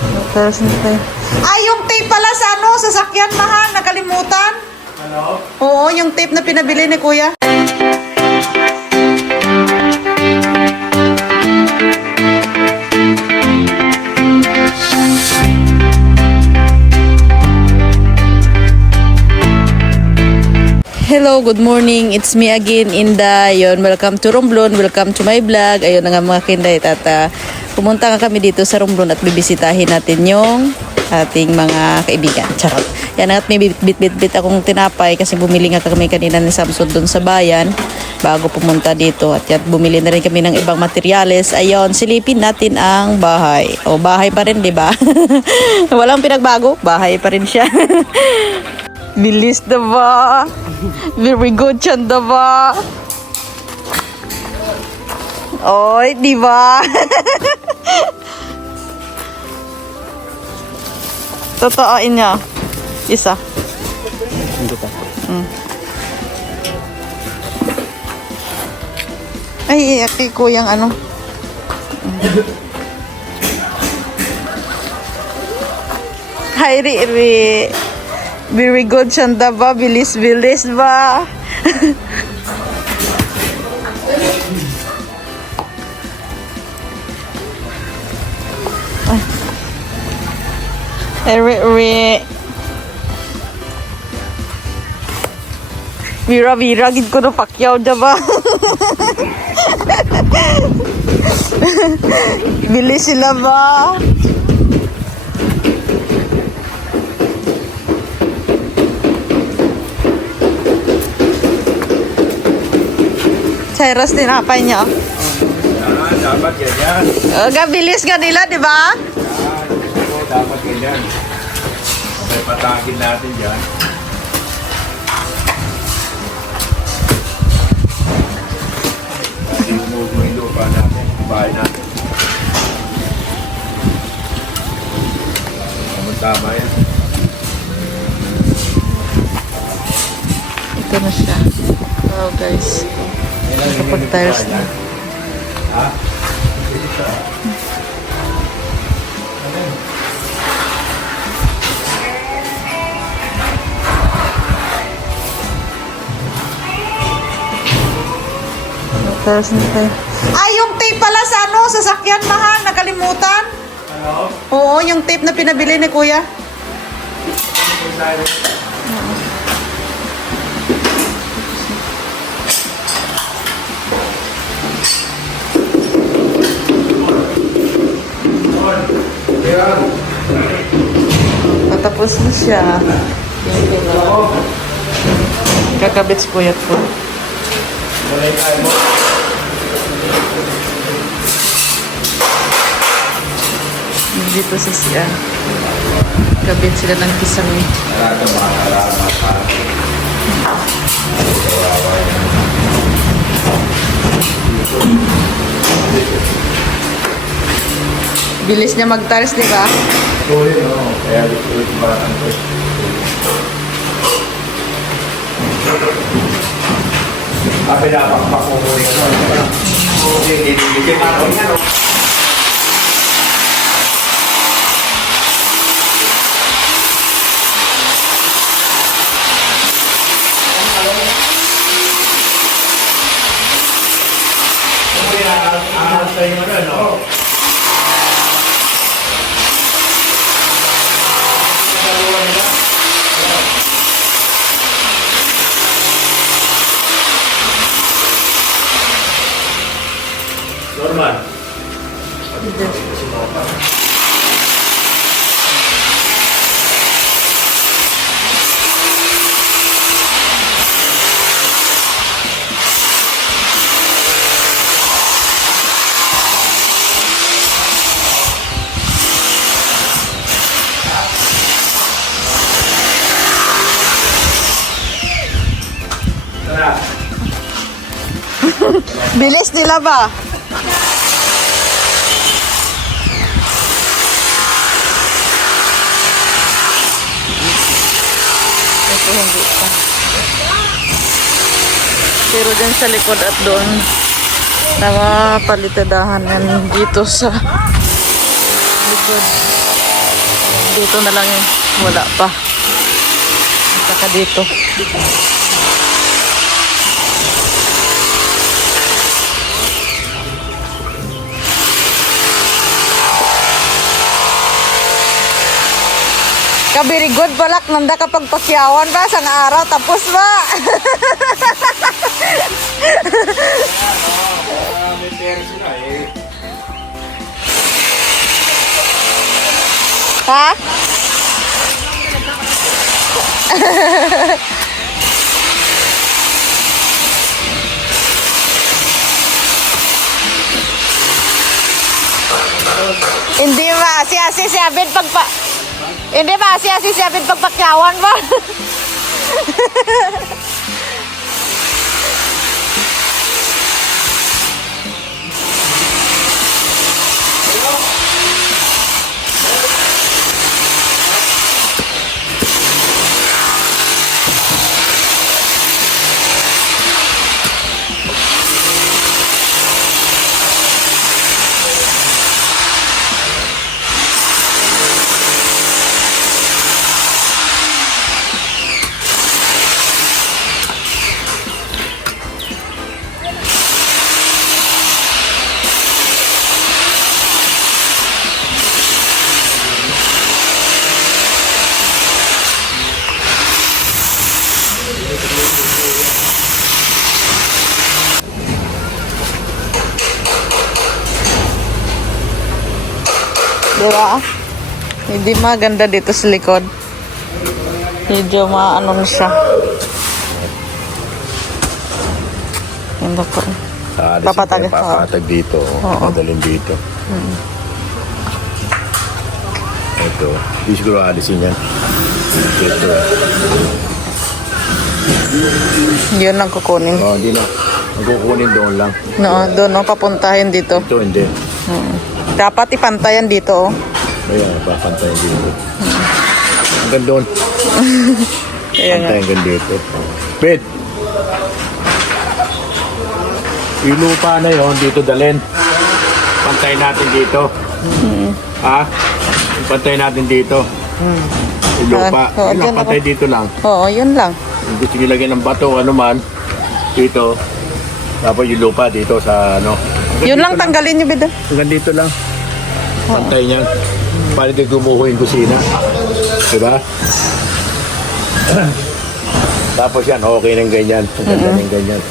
Ay, yung tape pala sa ano, sasakyan, mahal. Nakalimutan. Ano? Oo, yung tape na pinabili ni Kuya. Hello, good morning. It's me again, Inday. Yun, welcome to Romblon. Welcome to my vlog. Ayun na nga mga kinday. Pumunta nga kami dito sa Romblon at bibisitahin natin yung ating mga kaibigan. Charot. Yan at may bit akong tinapay kasi bumili nga kami kanina ni Samson doon sa bayan bago pumunta dito. At yan, bumili na rin kami ng ibang materyales. Ayun, silipin natin ang bahay. O, bahay pa rin, di ba? Walang pinagbago. Bahay pa rin siya. Bilis na ba? Very good siya na ba? Oy, di ba? Totooin niya. Isa. Hindi pa. Ay, kay kuyang ano. Hi, Riri. Very good siya na ba? Bilis ba? Vira gid ko no pakyaw da ba? Bilis sila ba? Cyrus, tinapay niya. Dapat ganyan. Gabilis ka nila, di ba? Dapat ganyan. May patakin natin dyan. Kasi yung lupa natin, bahay natin. Tama yan. Ito na siya. Wow, guys. Kapag tiles na. Ha? Ay, yung tape pala sa ano, sasakyan, mahal. Nakalimutan. Ano? Oo, yung tape na pinabili ni Kuya. Patapos na siya. Kakabit si Kuya po. Malay tayo mo. Dito sa siya. Kabit sila ng kisame. Bilis niya mag-tiles, di ba? Tuloy, no? Kaya tuloy ba ang pinapakpak mo mo yun. Hindi ano yan. Ang sa'yo mo na, no? Norman. Tara. Bilis nila ba? Ito hindi pa. Pero dyan sa likod at doon nakapalitadahan yan dito sa likod. Dito na lang eh. Wala pa. Saka dito. Very good balak nanda kapag pakyawan ba sang araw tapos ba. May pera sila eh. Ha? Hindi ba si Abid pagpa Hindi ba si Abid pagpakyawan ba? Diba? Hindi maganda dito sa likod. Medyo maano na siya. Hindi ko. Papatag. Papatag dito. Oo. Madalhin dito. Ito. Hindi siguro alisin yan. Ito. Yun lang kukunin. Oh, hindi na. Magkukunin doon lang. No, doon no, papuntahin dito. Ito hindi. Dapat ipantayan dito. Ayan, papantayin dito. Hanggang doon. Kaya nga. Pantayin hanggang dito. Pit! Yung lupa na yun, dito dalhin. Pantayin natin dito. Ha? Pantayin natin dito. Yung lupa. Oo, Yun lang, dyan ako. pantay dito lang. Oo, yun lang. Kung gusto nyo lagyan ng bato, ano man, dito. Tapos yung lupa dito sa ano. Yun lang tanggalin nyo, Bido. Hanggang dito lang. Pantay niya. Para di gumuho yung kusina. Diba? Tapos yan, okay ng ganyan. Ganda ng ganyan.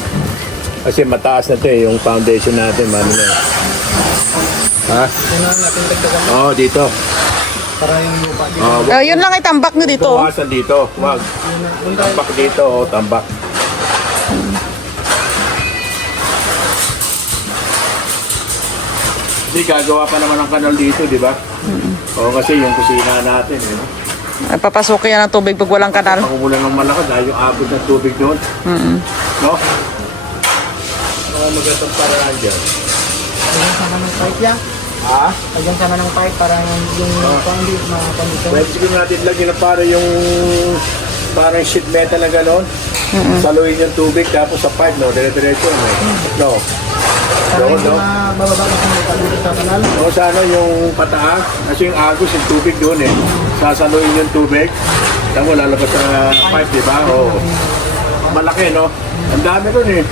Kasi mataas na ito eh, yung foundation natin. Mano na. Ha? Oo, dito. Para yung lupa dito. Oh, yun lang itambak nyo dito. Oh. Buwasan dito. Wag. Tambak dito. Oh, tambak. Hindi, gagawa pa naman ng kanal dito, di ba? Oo, kasi yung kusina natin, eh. Papasukin yan ng tubig pag walang kanal. Pakumulan ng malakas dahil yung abot ng tubig doon. No? Magandang paraan dyan. Pagyan sama ng pipe yan. Ha? Pagyan sama ng pipe para yung pandi, mga pandito. Pwede siguro natin lagyan na para yung parang sheet metal na gano'n. Saluin yung tubig tapos sa pipe, no? Dire-diretso, no? Para No, yung no. mga bababa na sa dito sa kanal. O sana yung pataas, kasi yung agos, yung tubig doon eh. Sasaluin yung tubig. Tamo, lalabas sa pipe, di ba? Oo. Malaki, no? Ang dami doon eh.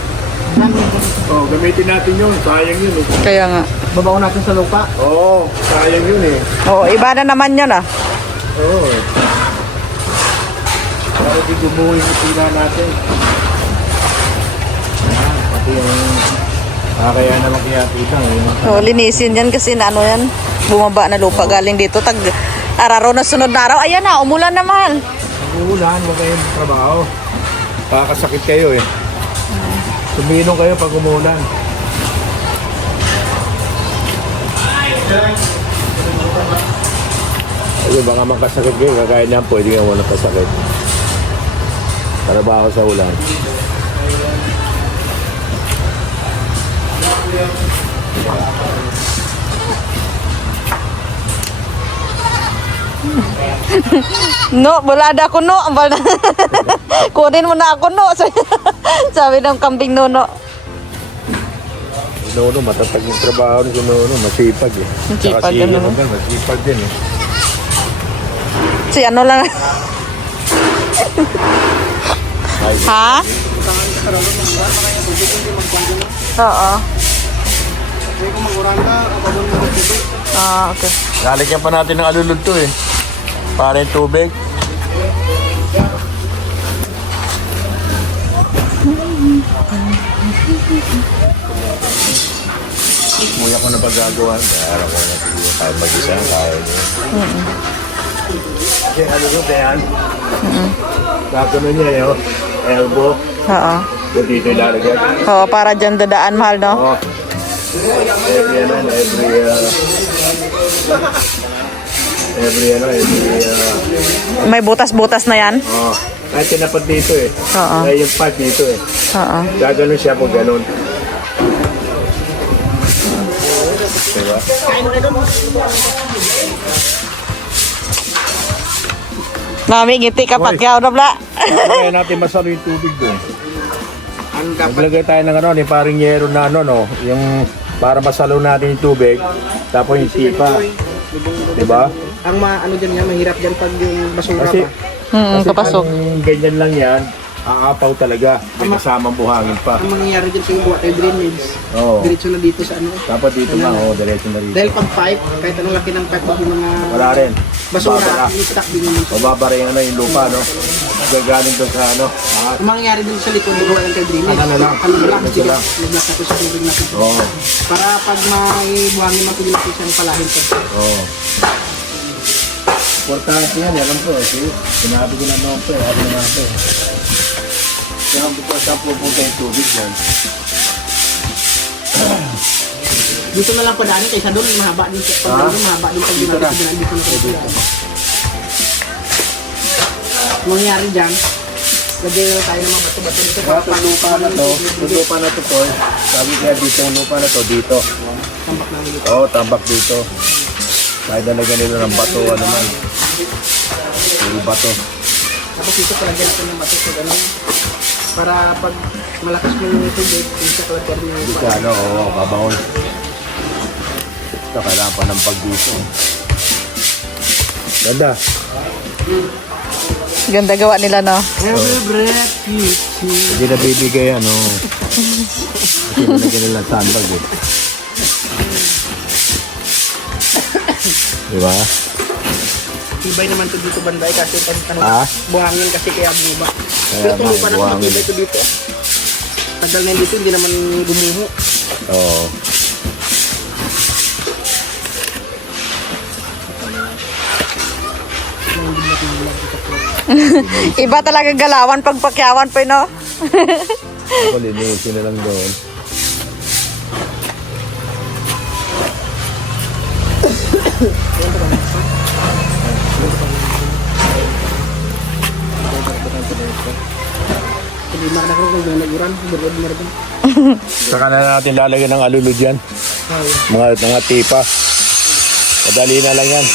Oh, gamitin natin yun. Sayang yun eh. Kaya nga. Babaw natin sa lupa. Oo, sayang yun eh. Oo, iba na naman yun ah. Oo. Para di gumuho yung kusina natin. Pati yung... kaya naman kaya pitang eh. So, linisin yan kasi na ano yan. Bumaba na lupa galing dito. Araro na sunod na araw. Ayan na, umulan naman. Uulan, huwag kayong trabaho. Kakasakit kayo eh. Suminong kayo pag umulan. Kasi baka makasakit kayo, kagaya niyan, pwede nga walang kasakit. Trabaho sa ulan. No, bulada ako no. Kunin mo na ako no. Sabi ng kambing Nono. Si Nono, matatag yung trabaho ni si Nono, masipag eh. Masipag Tsaka si ano? Nono, masipag din eh. Si ano lang. Ha? Oo. Ah, okay. Lalagyan pa natin ng alulod to eh. Para yung tubig. Muya ko na paggagawa. Kaya ko na siguro tayo mag-isa. Kaya niyo. Okay, alulod na yan. Gagano niya yun. Elbow. Oo. Dito ilalagyan. Oo, para dyan dadaan, mahal, no? Oh. Every May butas-butas na yan. oh. Kahit tinapat dito eh. Oo. Kaya yung part dito eh. Oo. Gaganon siya pag ganon. Diba? Mami, ngiti ka pag yaw na bla. Kaya natin masalo yung tubig doon. Maglagay tayo ng ano, yung parang yero na ano, no? Yung para masalo natin yung tubig. Tapos yung tipa. Diba? Ang ano dyan yan, mahirap dyan pag yung basura Kasi, pa. Papasok. kung ganyan lang yan, aapaw talaga. May kasamang buhangin pa. Ang mangyayari dyan sa yung water drainage, Oo. diretso na dito sa ano. Dapat dito na, diretso na rito. Dahil pag pipe, kahit anong laki ng pipe, yung mga Wala rin. basura, Babara. yung stock din yung O babara yung ano, yung lupa, no? Gagaling doon sa ano. Ang mangyayari dun sa likod, gawa ng drainage. Ano lang? Ano lang, Ano sige. lang? Lagnas na to sa tubig na to. Oo. Para pag may buhangin matuloy natin siyang palahin pa. Oo. Importante yan, alam ko. Sige, sinabi ko na naman po, ano naman po. Kaya ko saan pupunta yung tubig yan. Dito na lang padaanin kaysa doon, mahaba din sa pag doon, mahaba din pag Dito na. dito na dito. Mangyayari dyan, lagay na tayo ng mga bato-bato dito. Kaya itong lupa na to, itong lupa na to po, sabi kaya dito yung lupa na to, dito. Tambak namin dito. Oo, tambak dito. Kahit nalagyan nila ng bato, ano man. Puro bato. Tapos dito palagyan natin ng bato sa ganun. Para pag malakas yung tubig, yung sa kalagyan yung Hindi ka, ano, oo, babangon. Ito, kailangan pa ng pag dito. Ganda. Ganda gawa nila, no? Every breath you take. Hindi na bibigay, ano. Kasi nalagyan nila ng sandbag, eh. Diba? Tibay naman to dito banday kasi pag ano, Ah? buhangin kasi kaya bumaba. Kaya Pero itong nga, lupa na buhangin. matibay to dito. Tagal na yun dito, hindi naman gumuho. Oo. Iba talaga galawan pag pakyawan pa, no? Ako linisin na lang doon. Hindi makakako kung may naguran, burod mo rin. Saka na natin lalagyan ng alulod yan. Mga tipa. Madali na lang yan.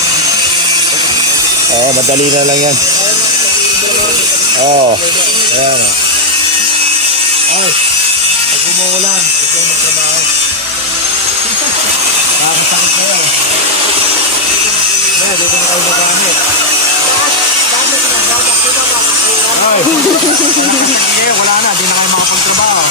Oo, madali na lang yan. Oo. Ayan o. Ay, pag umuulan, huwag kayo magtrabaho. Sakit kayo. Ayan, dito na kayo magamit. Ay, wala na, di na kayo makapagtrabaho.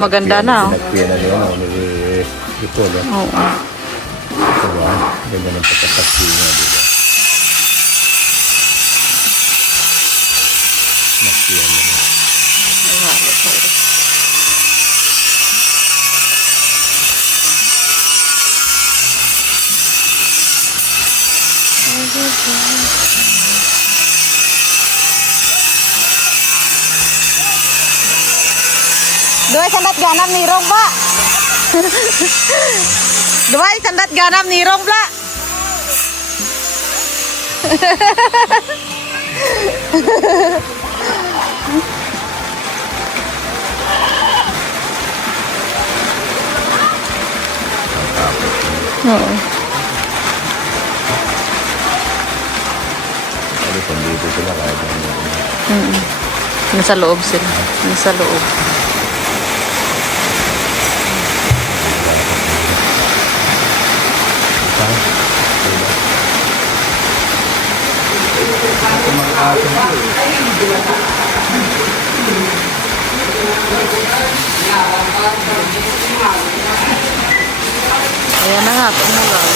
Maganda na, oh. Pinagpiyan na nila, ito, no? Oo. Diba? Ganda ng pagkakasya niya, diba? Nakpiyan na. Dua sandat ganam nirong, Pak. Dua sandat ganam nirong, Pak. Oo. Ano kung dito sila kahit ano. Nasa loob sila. Nasa loob. Ayan na nga, tumulang.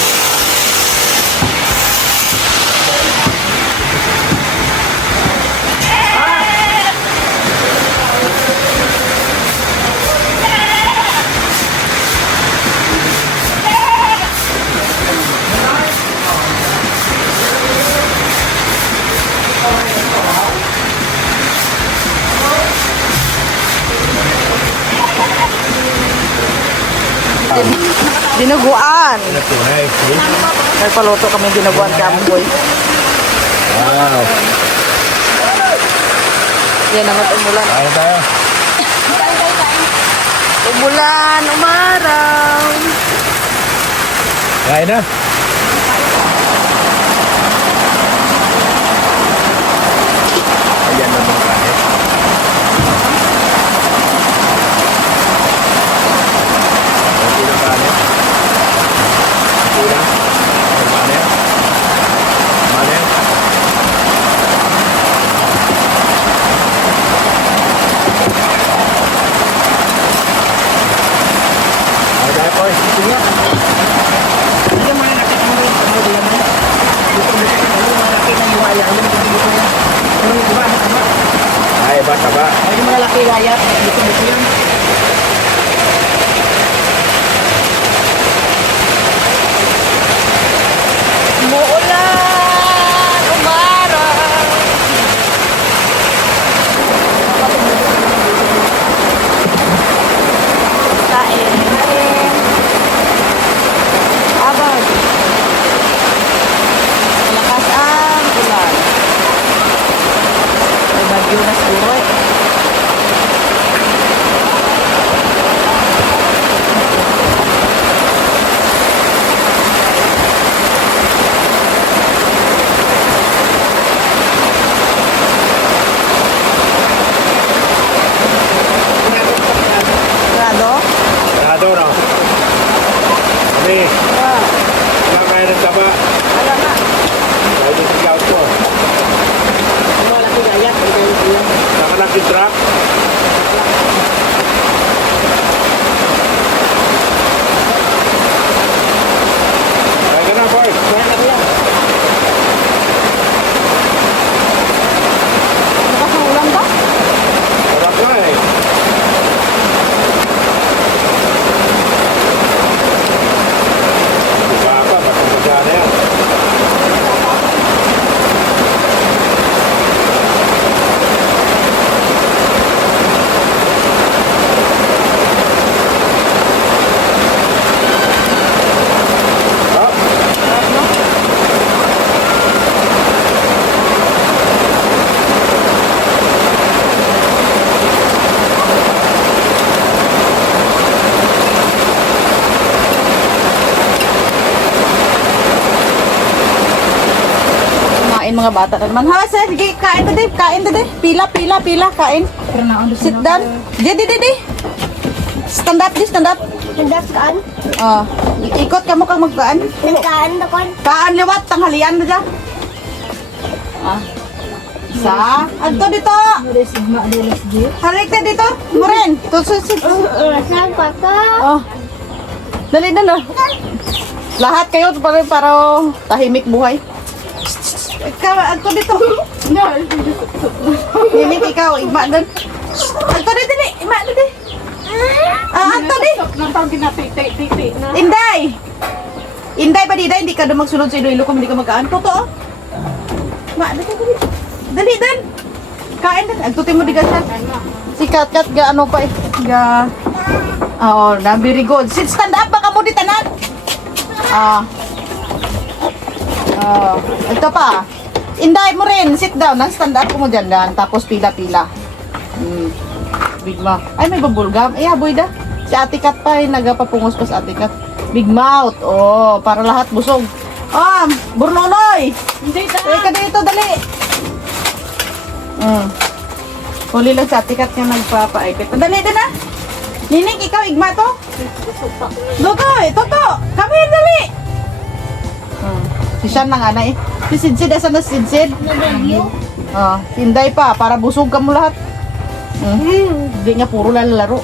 Dinuguan. Tunay, see? Nagpaluto kami dinuguan kamboy. Wow. Yan naman umulan. Kaya tayo. Umulan, umaraw. Kaya na. Ayan naman kaya. Okay na kaya. Okay na. Kaya. Kaya. Kaya po. Hindi mga nakita mo rin. Ano diyan mo? Dito mo sa ano, malaki na yung ayaw. Yung dito yan. Ano yung iba? Ano? Ay, bata ba? Ay, yung malaki gaya. Dito yan. Umuulan, umaraw. Kain. Abad. Lakas ang ulan. May bagyo na siguro eh. Grado? Sarado na. Kami, kaya ng taba. Wala na. Kaya yung sigaw ko. Yung malaki gaya. Dito yan. Saka nag-truck. Kaya ka na, boy. Kaya na yan. Lakas ng ulan ba? Sarap na eh. Diba pa, matanda na yan. Kumain mga bata naman. Ha, sir, sige, kain na din, kain na din. Pila, kain. Sit down. Di. Stand up, stand up. Nagdaskaan? Oh, ikot ka mo kang magkaan. Nagkaan na kon? Kaan liwat, tanghalian na dyan. Ah. Sa, adto dito. Harik na dito. Muren. Tususit. Saan pa ka? Oh. Dali na, no. Lahat kayo para tahimik buhay. Ikaw, adto dito. Tahimik ikaw, igma doon. Adto dito, igma doon. Ah, adto di. Inday! Inday pa di, hindi ka doon magsunod sa Iloilo kung hindi ka magkaan. Totoo? Dali din. Kain din. Agtutin mo di ka siya. Si Kat ga ano pa eh. Ga... Oo, na very good. Sit stand up, baka mo di tanan. Ah. Ito pa. Inday mo rin. Sit down. Stand up mo dyan. Tapos pila-pila. Big mouth. Ay, may babulgam. Ay, haboy da. Si Ate Kat pa. Nagapapungos pa sa Ate Kat. Big mouth. Oh, para lahat busog. Burnonoy. Hindi Uy ka dito, dali. Huli lang sa Ate Kat yung nagpapaipit. Dali din na. Nining, ikaw, igma to. Lutoy, Toto. Come here, dali. Si Sean na nga na eh. Si Sidsid, asan na si Sidsid? Hinday pa, para busog ka mo lahat. Hindi nga puro lalaro.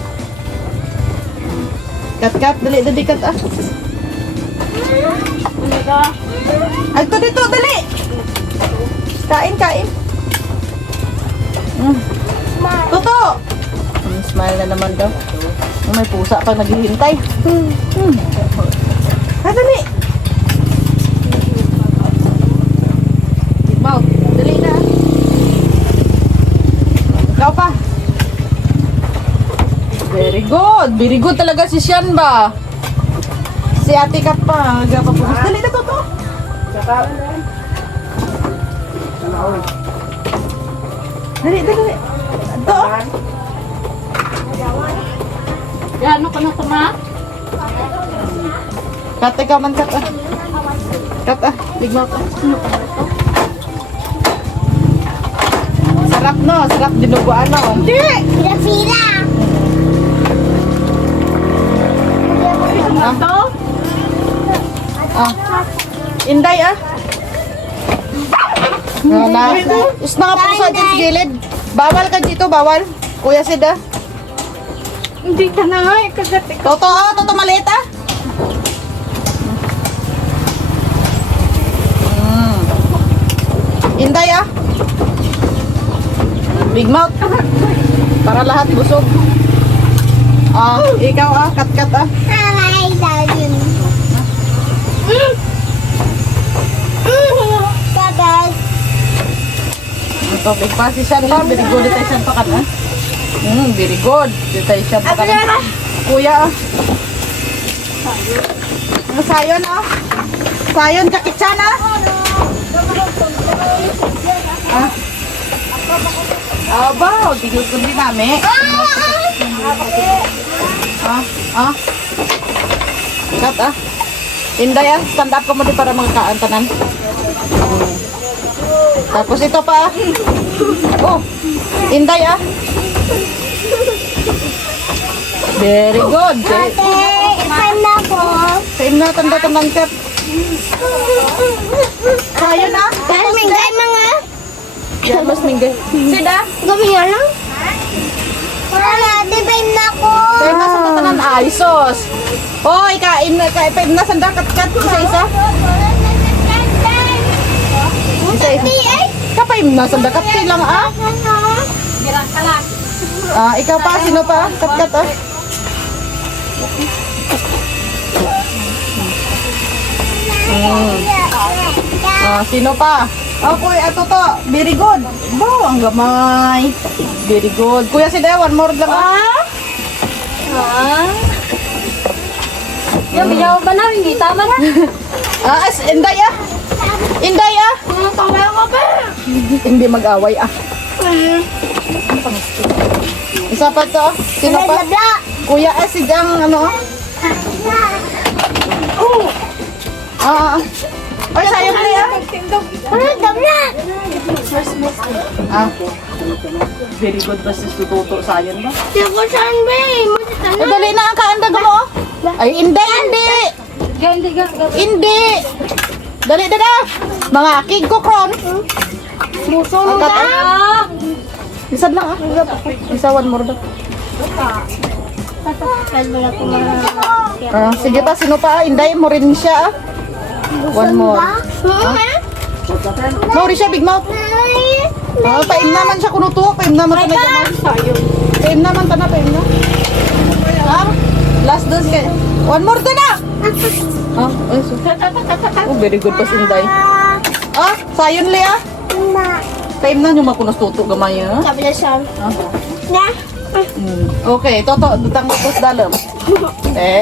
Kat, dali, kat ah. Ay, ito dito, dali. Kain. Toto. Smile na naman daw. May pusa pang naghihintay. Dali. Wow, dali na. Ikaw pa. Very good talaga si Sean ba? Si Ate Kat pa. Nagpapapugos. Dali na, Toto. Dali. Ito. Ano ka na tama? Kat, ikaw man, Kat ah. Kat ah. Big mouth ah. Sarap no? Sarap dinuguan no? Hindi! Pila-pila. Inday ah. Is na nga pusa dyan sa gilid. Bawal ka dito, bawal. Kuya Sid ah. Hindi ka na nga. Kagatik. Toto maliit ah. Inday ah. Big mouth. Para lahat busog. Ikaw ah, kat ah. Ay, daddy. Babay. Ito, big pa si Sean pa. Very good. Ito Sean pa ka na. Very good. Ito Sean pa ka na. Kuya ah. Sayon ah. Sayon, kakitsan ah. Aba, tigil ko din namin. Kat ah. Inday ah, stand up ka mo din para magkaan tanan. Tapos ito pa ah. Inday ah. Very good. Time na po. Time na, tanda-tandang kat. Sayon ah. Mingay mga. Yan, mas minggay. Sida. Gumiya lang. Wala, di ba yun na ko? Time na sa tatanan. Ay, sos. Hoy, kain na. Time na sanda kat-kat. Isa-isa. Isa-isa. Kapaim na sanda kat. Lang ah. Ikaw pa. Sino pa? Kat-kat ah. Sino pa? Kuya, ito to. Very good. Wow, ang gamay. Very good. Kuya, si Dea, one more lang ah. Yung biyaw ba na? Hindi tama na. Inday ah. Inday ah. Tawa ko pa. Hindi mag-away ah. Isa pa to. Sino pa? Bla. Kuya, si Jang, ano? Oy, sayang na yan. Tabla. Very good ba si Tututo sayang ba? Siko saan ba eh? Dali na ang kaandag mo. Ay, hindi. Hindi. Dali na. Mga kig ko kron. Muso Angkat, Isa lang ah. Isa one more daw. Sige pa, sino pa? Inday mo rin siya ah. One more. Mauri siya, big mouth. Paim naman siya kuno to. Paim naman tanay ka Paim naman tanay, paim na. Last dose kay. One more na. Very good pa si Inday. Sayon li ah. Paim na yung makunos tuto gamay ah. Sabi na siya. Na? Okay, toto, dutang utos dalam.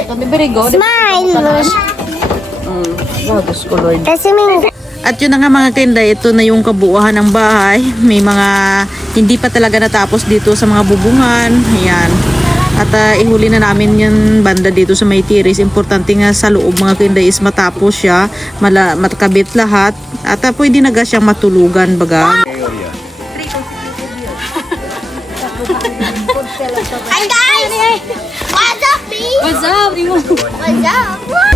Kundi very good. Smile. God, Diyos ko, Lord. Kasi may At yun na nga mga kainday, ito na yung kabuuan ng bahay. May mga hindi pa talaga natapos dito sa mga bubungan. Ayan. At ihuli na namin yung banda dito sa may tiris. Importante nga sa loob mga kainday is matapos siya, matakabit lahat. At pwede na ga siyang matulugan baga. Hi guys! What's up, B? What's up? What's up?